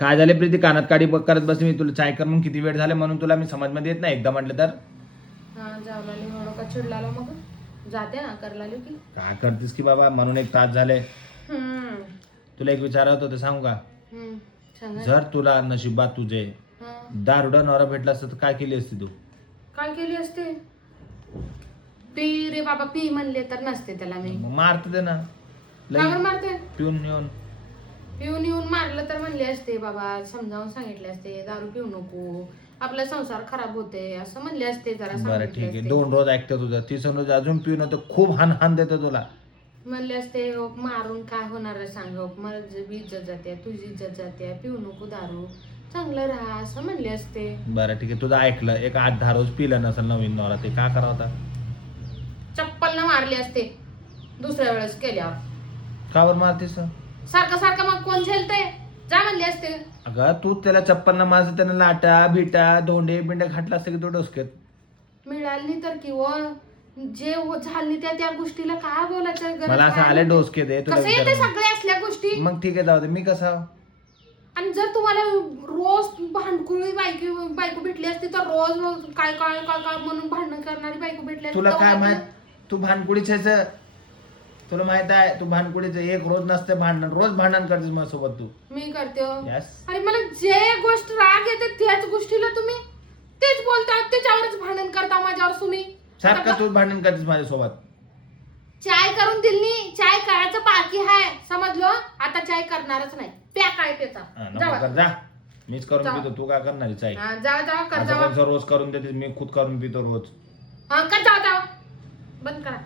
काय झाले प्रीती, कानात काडी करत बसली मी, तुला चाय कर मग किती वेळ झाले म्हणून तुला मी समजमध्ये येत नाही एकदा म्हटलं तर. हा जावला म्हणून का चिडलालो मग जाते ना करलालो की काय करतेस की बाबा, म्हणून 1 तास झाले. तुला एक विचारत होतं सांगू का? सांगा. जर तुला नशिबात तुझे हा. दारुडा नवरा भेटला असतं तर काय केली असती तू? काय केली असते? पी रे बाबा पी म्हणले तर नसते त्याला मी. मग मारत दे ना, का बरं मारते? पिऊन येऊन. पिऊन येऊन मारलं तर म्हणले असते बाबा, समजावून सांगितले असते दारू पिऊ नको, आपला संसार खराब होते असं म्हणले असते. जरा बरं ठीक आहे, सांगितले 2 रोज ऐकतं तुझं, 3 रोज अजून पिऊन होतं, खूप हान देतं तुला. म्हणले असते "हो, मारून काय होणार आहे सांग, हो, मला इज्जत जाते, तुझी इज्जत जाते, पिऊ नको दारू, चांगलं राहा असं म्हणले असते. बरं ठीक आहे, तुझं ऐकलं, एक 8-10 रोज पिलं नसेल नवीन नवरा, ते काय करावं होता? चप्पल न मारली असते दुसऱ्या वेळेस केल्यावर. का बरं मारतीस? सारखं सारखं मग कोण झेलतंय, जा म्हणले असते. अगं तू त्याला चप्पल ना माझं, त्यानं लाटा बिटा धोंडे बिंडे घातला असतं की तो डोसक्यात. मिळाली तर किंवा जे झाली त्या गोष्टीला काय बोलायचं गरज मला असं काय आले नाही. डोसके दे तुला कसं येते विचारायला. सगळ्या असल्या गोष्टी. मग ठीक आहे, जाऊ दे, मी कसा? आणि जर तुम्हाला रोज भांडकुळी बायको भेटली असती तर रोज काय काय काय काय म्हणून भांडण करणारी बायको भेटली असती तुला तर काय वाटलं. माहित, तू भानकुडीच तुला माहित आहे, तू भानकुडीच एक रोज नसते भांडण, रोज भांडण करतेस माझ्यासोबत तू. मी करते हो. Yes. आणि मला जे गोष्ट राग येते त्याच गोष्टीला तुम्ही तेच बोलता, त्याच्यावरच भांडण करता माझ्यावर तुम्ही. सारखं तू भांडण करतेस माझ्यासोबत. चाय करून दिली, चाय करायचं बाकी आहे समजलो, आता चाय करणारच नाही. प्या काय पेता हा, नको जावा. कर, जा. मीच करून जा. पितो, तू काय करणार आहे चाय? हा, जा जा कर असं जावा. कोणचं रोज करून देते, मी खुद करून पितो रोज. हा कर जावा जावा. बंद करा.